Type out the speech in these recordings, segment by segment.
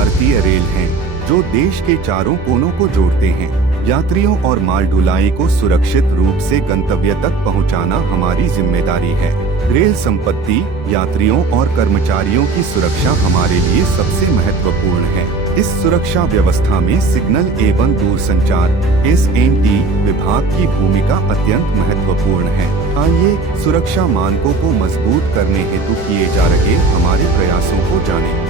भारतीय रेल हैं, जो देश के चारों कोनों को जोड़ते हैं। यात्रियों और माल ढुलाई को सुरक्षित रूप से गंतव्य तक पहुंचाना हमारी जिम्मेदारी है। रेल संपत्ति, यात्रियों और कर्मचारियों की सुरक्षा हमारे लिए सबसे महत्वपूर्ण है। इस सुरक्षा व्यवस्था में सिग्नल एवं दूरसंचार (SNT) विभाग की भूमिका अत्यंत महत्वपूर्ण है। आइए सुरक्षा मानकों को मजबूत करने हेतु किए जा रहे हमारे प्रयासों को जानें।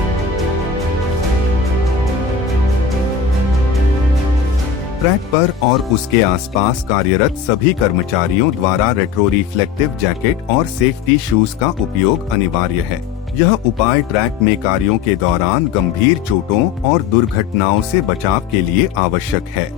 ट्रैक पर और उसके आसपास कार्यरत सभी कर्मचारियों द्वारा रेट्रोरिफ्लेक्टिव जैकेट और सेफ्टी शूज का उपयोग अनिवार्य है। यह उपाय ट्रैक में कार्यों के दौरान गंभीर चोटों और दुर्घटनाओं से बचाव के लिए आवश्यक है।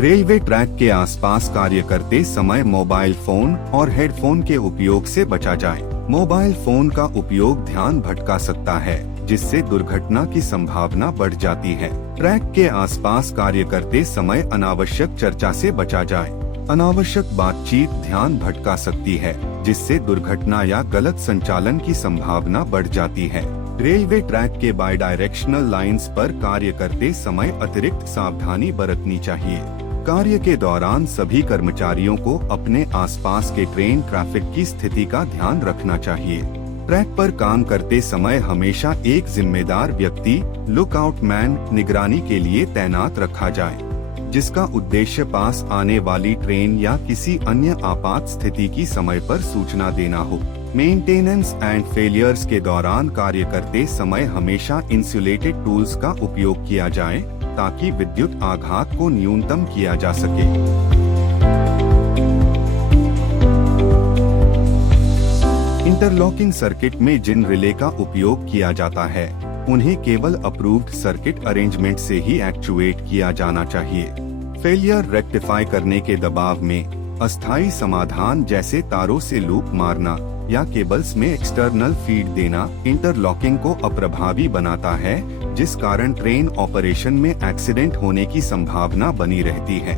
रेलवे ट्रैक के आसपास कार्य करते समय मोबाइल फोन और हेडफोन के उपयोग से बचा जाए। मोबाइल फोन का उपयोग ध्यान भटका सकता है, जिससे दुर्घटना की संभावना बढ़ जाती है। ट्रैक के आसपास कार्य करते समय अनावश्यक चर्चा से बचा जाए। अनावश्यक बातचीत ध्यान भटका सकती है, जिससे दुर्घटना या गलत संचालन की संभावना बढ़ जाती है। रेलवे ट्रैक के बाई डायरेक्शनल लाइन्स पर कार्य करते समय अतिरिक्त सावधानी बरतनी चाहिए। कार्य के दौरान सभी कर्मचारियों को अपने आसपास के ट्रेन ट्रैफिक की स्थिति का ध्यान रखना चाहिए। ट्रैक पर काम करते समय हमेशा एक जिम्मेदार व्यक्ति लुकआउट मैन निगरानी के लिए तैनात रखा जाए, जिसका उद्देश्य पास आने वाली ट्रेन या किसी अन्य आपात स्थिति की समय पर सूचना देना हो। मेंटेनेंस एंड फेलियर्स के दौरान कार्य करते समय हमेशा इंसुलेटेड टूल्स का उपयोग किया जाए, ताकि विद्युत आघात को न्यूनतम किया जा सके। इंटरलॉकिंग सर्किट में जिन रिले का उपयोग किया जाता है, उन्हें केवल अप्रूव्ड सर्किट अरेंजमेंट से ही एक्चुएट किया जाना चाहिए। फेलियर रेक्टिफाई करने के दबाव में अस्थायी समाधान जैसे तारों से लूप मारना या केबल्स में एक्सटर्नल फीड देना इंटरलॉकिंग को अप्रभावी बनाता है, जिस कारण ट्रेन ऑपरेशन में एक्सीडेंट होने की संभावना बनी रहती है।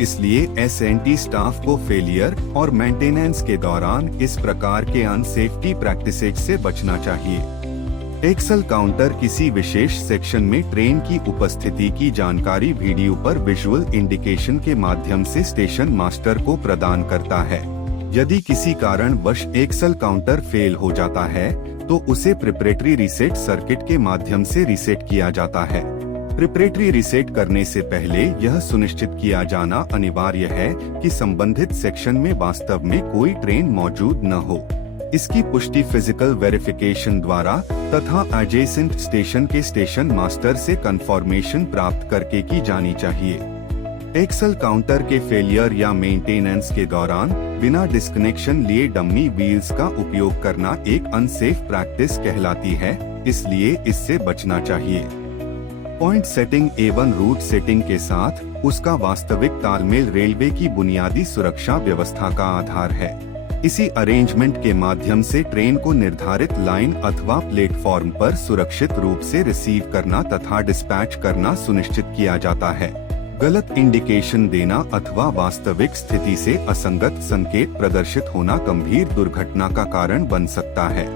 इसलिए SNT स्टाफ को फेलियर और मेंटेनेंस के दौरान इस प्रकार के अनसेफ्टी प्रैक्टिसेज से बचना चाहिए। एक्सेल काउंटर किसी विशेष सेक्शन में ट्रेन की उपस्थिति की जानकारी वीडियो पर विजुअल इंडिकेशन के माध्यम से स्टेशन मास्टर को प्रदान करता है। यदि किसी कारणवश एक्सेल काउंटर फेल हो जाता है, तो उसे प्रिपरेटरी रीसेट सर्किट के माध्यम से रीसेट किया जाता है। प्रिपरेटरी रीसेट करने से पहले यह सुनिश्चित किया जाना अनिवार्य है कि संबंधित सेक्शन में वास्तव में कोई ट्रेन मौजूद न हो। इसकी पुष्टि फिजिकल वेरिफिकेशन द्वारा तथा एडजेसेंट स्टेशन के स्टेशन मास्टर से कंफर्मेशन प्राप्त करके की जानी चाहिए। एक्सेल काउंटर के फेलियर या मेंटेनेंस के दौरान बिना डिस्कनेक्शन लिए डम्मी व्हील्स का उपयोग करना एक अनसेफ प्रैक्टिस कहलाती है, इसलिए इससे बचना चाहिए। पॉइंट सेटिंग एवं रूट सेटिंग के साथ उसका वास्तविक तालमेल रेलवे की बुनियादी सुरक्षा व्यवस्था का आधार है। इसी अरेंजमेंट के माध्यम से ट्रेन को निर्धारित लाइन अथवा प्लेटफॉर्म पर सुरक्षित रूप से रिसीव करना तथा डिस्पैच करना सुनिश्चित किया जाता है। गलत इंडिकेशन देना अथवा वास्तविक स्थिति से असंगत संकेत प्रदर्शित होना गंभीर दुर्घटना का कारण बन सकता है।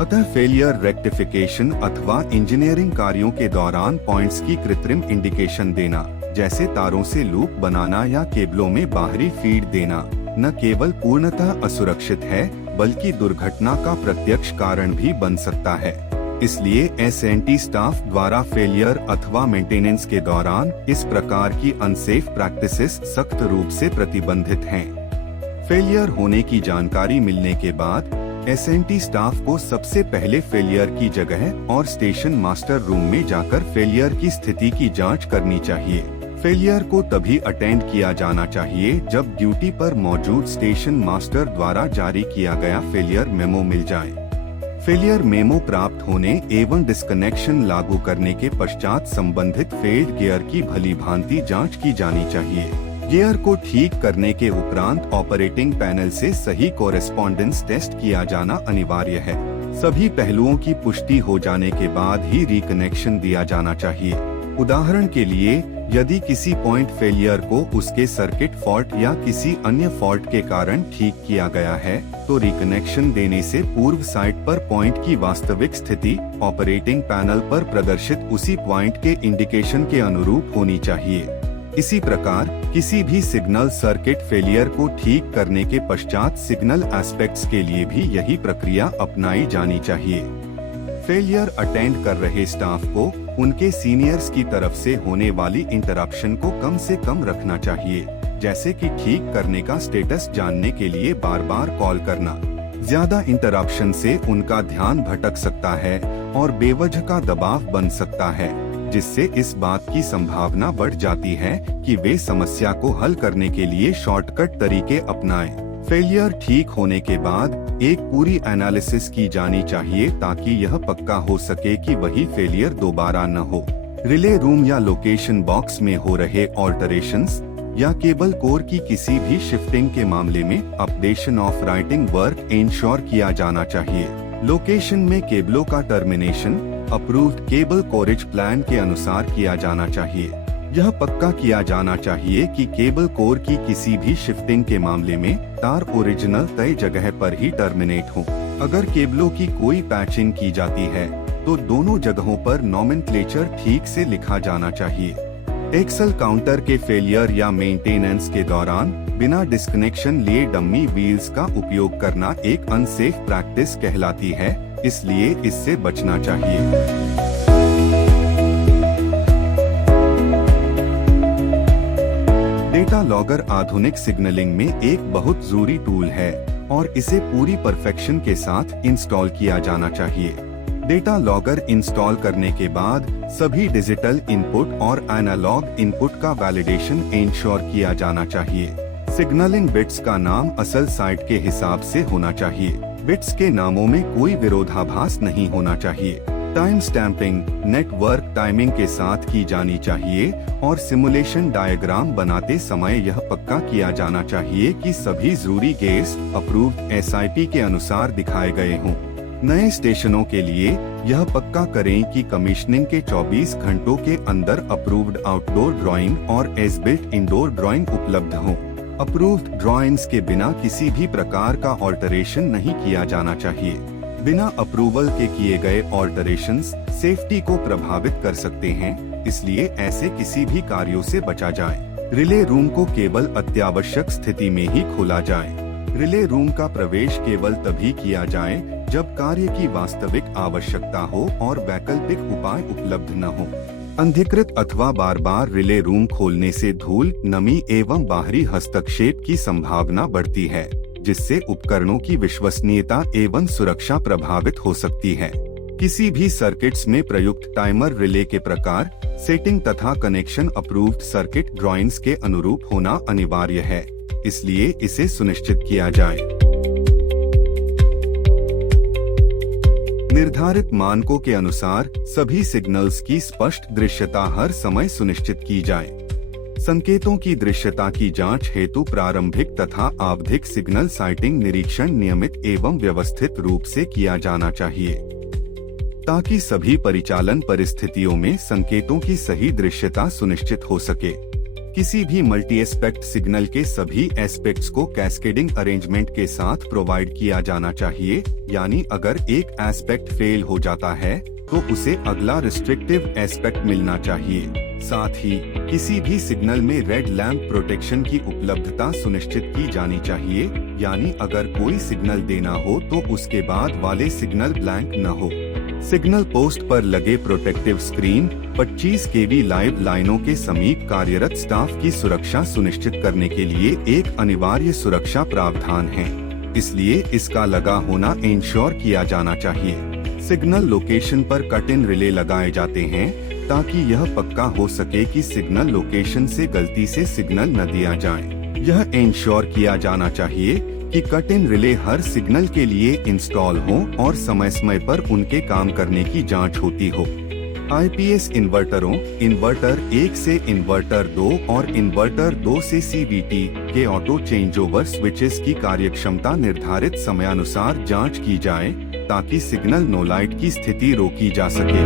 अतः फेलियर रेक्टिफिकेशन अथवा इंजीनियरिंग कार्यों के दौरान पॉइंट्स की कृत्रिम इंडिकेशन देना, जैसे तारों से लूप बनाना या केबलों में बाहरी फीड देना, न केवल पूर्णतः असुरक्षित है, बल्कि दुर्घटना का प्रत्यक्ष कारण भी बन सकता है। इसलिए SNT स्टाफ द्वारा फेलियर अथवा मेंटेनेंस के दौरान इस प्रकार की अनसेफ प्रैक्टिसेस सख्त रूप से प्रतिबंधित हैं। फेलियर होने की जानकारी मिलने के बाद SNT स्टाफ को सबसे पहले फेलियर की जगह और स्टेशन मास्टर रूम में जाकर फेलियर की स्थिति की जांच करनी चाहिए। फेलियर को तभी अटेंड किया जाना चाहिए जब ड्यूटी पर मौजूद स्टेशन मास्टर द्वारा जारी किया गया फेलियर मेमो मिल जाए। फेलियर मेमो प्राप्त होने एवं डिस्कनेक्शन लागू करने के पश्चात संबंधित फेल्ड गियर की भलीभांति जांच की जानी चाहिए। गियर को ठीक करने के उपरांत ऑपरेटिंग पैनल से सही कोरेस्पॉन्डेंस टेस्ट किया जाना अनिवार्य है। सभी पहलुओं की पुष्टि हो जाने के बाद ही रिकनेक्शन दिया जाना चाहिए। उदाहरण के लिए यदि किसी पॉइंट फेलियर को उसके सर्किट फॉल्ट या किसी अन्य फॉल्ट के कारण ठीक किया गया है, तो रिकनेक्शन देने से पूर्व साइट पर पॉइंट की वास्तविक स्थिति ऑपरेटिंग पैनल पर प्रदर्शित उसी पॉइंट के इंडिकेशन के अनुरूप होनी चाहिए। इसी प्रकार किसी भी सिग्नल सर्किट फेलियर को ठीक करने के पश्चात सिग्नल एस्पेक्ट्स के लिए भी यही प्रक्रिया अपनाई जानी चाहिए। फेलियर अटेंड कर रहे स्टाफ को उनके सीनियर्स की तरफ से होने वाली इंटरप्शन को कम से कम रखना चाहिए, जैसे कि ठीक करने का स्टेटस जानने के लिए बार बार कॉल करना। ज्यादा इंटरप्शन से उनका ध्यान भटक सकता है और बेवजह का दबाव बन सकता है, जिससे इस बात की संभावना बढ़ जाती है कि वे समस्या को हल करने के लिए शॉर्टकट तरीके अपनाएं। फेलियर ठीक होने के बाद एक पूरी एनालिसिस की जानी चाहिए ताकि यह पक्का हो सके कि वही फेलियर दोबारा न हो। रिले रूम या लोकेशन बॉक्स में हो रहे ऑल्टरेशंस या केबल कोर की किसी भी शिफ्टिंग के मामले में updation of writing work ensure किया जाना चाहिए। लोकेशन में केबलों का टर्मिनेशन अप्रूव्ड केबल कोरेज प्लान के अनुसार किया जाना चाहिए। यह पक्का किया जाना चाहिए कि केबल कोर की किसी भी शिफ्टिंग के मामले में तार ओरिजिनल तय जगह पर ही टर्मिनेट हो। अगर केबलों की कोई पैचिंग की जाती है तो दोनों जगहों पर नॉमेनक्लेचर ठीक से लिखा जाना चाहिए। एक्सल काउंटर के फेलियर या मेंटेनेंस के दौरान बिना डिस्कनेक्शन लिए डम्मी व्हील्स का उपयोग करना एक अनसेफ प्रैक्टिस कहलाती है, इसलिए इससे बचना चाहिए। डेटा लॉगर आधुनिक सिग्नलिंग में एक बहुत जरूरी टूल है और इसे पूरी परफेक्शन के साथ इंस्टॉल किया जाना चाहिए। डेटा लॉगर इंस्टॉल करने के बाद सभी डिजिटल इनपुट और एनालॉग इनपुट का वैलिडेशन इंश्योर किया जाना चाहिए। सिग्नलिंग बिट्स का नाम असल साइट के हिसाब से होना चाहिए। बिट्स के नामों में कोई विरोधाभास नहीं होना चाहिए। टाइम स्टैंपिंग नेटवर्क टाइमिंग के साथ की जानी चाहिए और सिमुलेशन डायग्राम बनाते समय यह पक्का किया जाना चाहिए कि सभी जरूरी गेट्स अप्रूव्ड SIP के अनुसार दिखाए गए हों। नए स्टेशनों के लिए यह पक्का करें कि कमीशनिंग के 24 घंटों के अंदर अप्रूव्ड आउटडोर ड्राइंग और एज बिल्ट इंडोर ड्राइंग उपलब्ध हों। अप्रूव्ड ड्राइंग्स के बिना किसी भी प्रकार का ऑल्टरेशन नहीं किया जाना चाहिए। बिना अप्रूवल के किए गए ऑल्टरेशंस सेफ्टी को प्रभावित कर सकते हैं, इसलिए ऐसे किसी भी कार्यों से बचा जाए। रिले रूम को केवल अत्यावश्यक स्थिति में ही खोला जाए। रिले रूम का प्रवेश केवल तभी किया जाए जब कार्य की वास्तविक आवश्यकता हो और वैकल्पिक उपाय उपलब्ध न हो। अनधिकृत अथवा बार बार रिले रूम खोलने से धूल, नमी एवं बाहरी हस्तक्षेप की संभावना बढ़ती है, जिससे उपकरणों की विश्वसनीयता एवं सुरक्षा प्रभावित हो सकती है। किसी भी सर्किट्स में प्रयुक्त टाइमर रिले के प्रकार, सेटिंग तथा कनेक्शन अप्रूव्ड सर्किट ड्राइंग्स के अनुरूप होना अनिवार्य है, इसलिए इसे सुनिश्चित किया जाए। निर्धारित मानकों के अनुसार सभी सिग्नल्स की स्पष्ट दृश्यता हर समय सुनिश्चित की जाए। संकेतों की दृश्यता की जांच हेतु प्रारंभिक तथा आवधिक सिग्नल साइटिंग निरीक्षण नियमित एवं व्यवस्थित रूप से किया जाना चाहिए, ताकि सभी परिचालन परिस्थितियों में संकेतों की सही दृश्यता सुनिश्चित हो सके। किसी भी मल्टी एस्पेक्ट सिग्नल के सभी एस्पेक्ट्स को कैस्केडिंग अरेंजमेंट के साथ प्रोवाइड किया जाना चाहिए, यानी अगर एक एस्पेक्ट फेल हो जाता है तो उसे अगला रिस्ट्रिक्टिव एस्पेक्ट मिलना चाहिए। साथ ही किसी भी सिग्नल में रेड लैंप प्रोटेक्शन की उपलब्धता सुनिश्चित की जानी चाहिए, यानी अगर कोई सिग्नल देना हो तो उसके बाद वाले सिग्नल ब्लैंक न हो। सिग्नल पोस्ट पर लगे प्रोटेक्टिव स्क्रीन 25 kV लाइव लाइनों के समीप कार्यरत स्टाफ की सुरक्षा सुनिश्चित करने के लिए एक अनिवार्य सुरक्षा प्रावधान है, इसलिए इसका लगा होना इंश्योर किया जाना चाहिए। सिग्नल लोकेशन पर कट इन रिले लगाए जाते हैं ताकि यह पक्का हो सके कि सिग्नल लोकेशन से गलती से सिग्नल न दिया जाए। यह इंश्योर किया जाना चाहिए कि cut in relay her signal के लिए इंस्टॉल हो और समय समय पर उनके काम करने की जांच होती हो। IPS इन्वर्टरों, इन्वर्टर 1 से इन्वर्टर 2 और इन्वर्टर 2 से CVT के ऑटो चेंजओवर स्विचेस की कार्यक्षमता निर्धारित समयानुसार जांच की जाए, ताकि सिग्नल नो लाइट की स्थिति रोकी जा सके।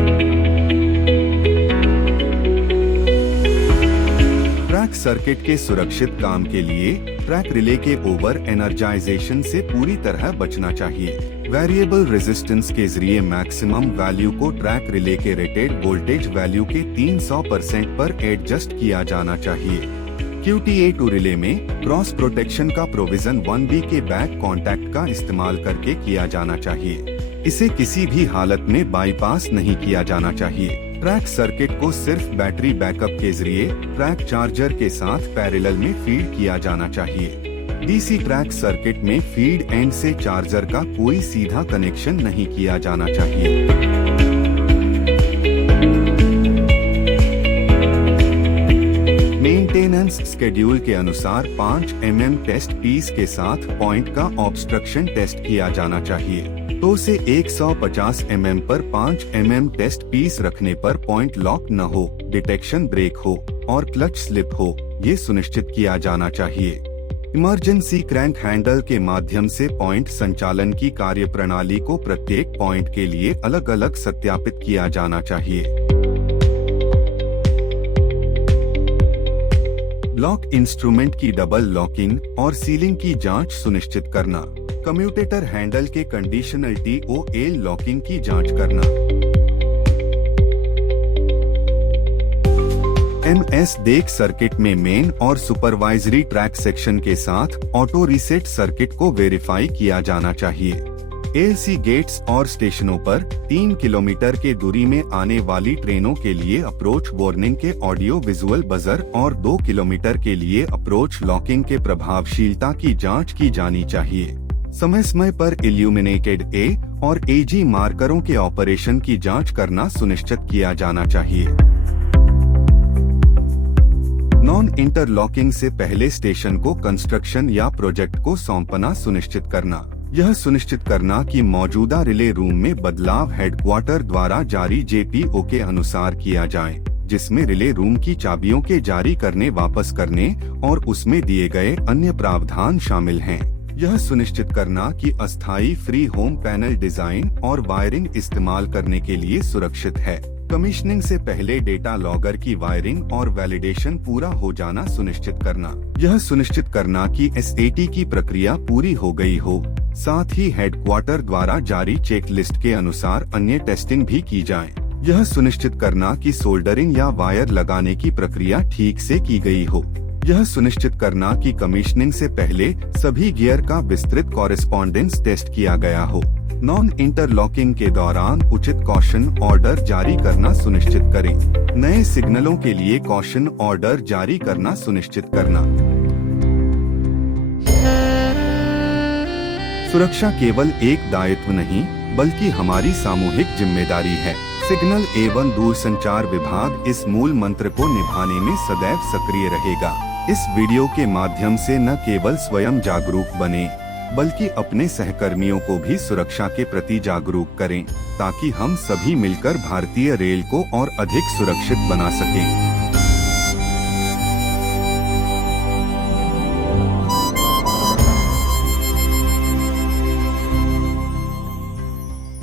ट्रैक सर्किट के सुरक्षित काम के लिए ट्रैक रिले के ओवर एनर्जाइजेशन से पूरी तरह बचना चाहिए। वेरिएबल रेजिस्टेंस के जरिए मैक्सिमम वैल्यू को ट्रैक रिले के रेटेड वोल्टेज वैल्यू के 300% पर एडजस्ट किया जाना चाहिए। QTA2 रिले में क्रॉस प्रोटेक्शन का प्रोविजन 1B के बैक कॉन्टैक्ट का इस्तेमाल करके किया जाना चाहिए। इसे किसी भी हालत में बाईपास नहीं किया जाना चाहिए। ट्रैक सर्किट को सिर्फ बैटरी बैकअप के जरिए ट्रैक चार्जर के साथ पैरेलल में फीड किया जाना चाहिए। डीसी ट्रैक सर्किट में फीड एंड से चार्जर का कोई सीधा कनेक्शन नहीं किया जाना चाहिए। मेंटेनेंस शेड्यूल के अनुसार 5 mm टेस्ट पीस के साथ पॉइंट का ऑब्स्ट्रक्शन टेस्ट किया जाना चाहिए। 2 से 150 mm पर 5 mm टेस्ट पीस रखने पर पॉइंट लॉक न हो, डिटेक्शन ब्रेक हो और क्लच स्लिप हो, ये सुनिश्चित किया जाना चाहिए। इमरजेंसी क्रैंक हैंडल के माध्यम से पॉइंट संचालन की कार्यप्रणाली को प्रत्येक पॉइंट के लिए अलग अलग सत्यापित किया जाना चाहिए। लॉक इंस्ट्रूमेंट की डबल लॉकिंग और सीलिंग की जांच सुनिश्चित करना। कम्यूटेटर हैंडल के कंडीशनल TOL लॉकिंग की जांच करना। MS देख सर्किट में मेन और सुपरवाइजरी ट्रैक सेक्शन के साथ ऑटो रीसेट सर्किट को वेरीफाई किया जाना चाहिए। ALC गेट्स और स्टेशनों पर 3 किलोमीटर के दूरी में आने वाली ट्रेनों के लिए अप्रोच वार्निंग के ऑडियो विजुअल बजर और 2 किलोमीटर के लिए अप्रोच लॉकिंग के प्रभावशीलता की जांच की जानी चाहिए। समय समय पर इल्यूमिनेटेड A और AG मार्करों के ऑपरेशन की जांच करना सुनिश्चित किया जाना चाहिए। नॉन इंटरलॉकिंग से पहले स्टेशन को कंस्ट्रक्शन या प्रोजेक्ट को सौंपना सुनिश्चित करना। यह सुनिश्चित करना कि मौजूदा रिले रूम में बदलाव हेडक्वार्टर द्वारा जारी JPO के अनुसार किया जाए, जिसमें रिले रूम की चाबियों के जारी करने, वापस करने और उसमें दिए गए अन्य प्रावधान शामिल हैं। यह सुनिश्चित करना कि अस्थायी फ्री होम पैनल डिजाइन और वायरिंग इस्तेमाल करने के लिए सुरक्षित है। कमीशनिंग से पहले डेटा लॉगर की वायरिंग और वैलिडेशन पूरा हो जाना सुनिश्चित करना। यह सुनिश्चित करना कि SAT की प्रक्रिया पूरी हो गई हो। साथ ही हेडक्वार्टर द्वारा जारी चेक लिस्ट के अनुसार अन्य टेस्टिंग भी की जाए। यह सुनिश्चित करना कि सोल्डरिंग या वायर लगाने की प्रक्रिया ठीक से की गई हो। यह सुनिश्चित करना कि कमीशनिंग से पहले सभी गियर का विस्तृत कॉरेस्पॉन्डेंस टेस्ट किया गया हो। नॉन इंटरलॉकिंग के दौरान उचित कॉशन ऑर्डर जारी करना सुनिश्चित करें। नए सिग्नलों के लिए कॉशन ऑर्डर जारी करना सुनिश्चित करना। सुरक्षा केवल एक दायित्व नहीं, बल्कि हमारी सामूहिक जिम्मेदारी है। सिग्नल एवं दूरसंचार विभाग इस मूल मंत्र को निभाने में सदैव सक्रिय रहेगा। इस वीडियो के माध्यम से न केवल स्वयं जागरूक बने, बल्कि अपने सहकर्मियों को भी सुरक्षा के प्रति जागरूक करें, ताकि हम सभी मिलकर भारतीय रेल को और अधिक सुरक्षित बना सकें।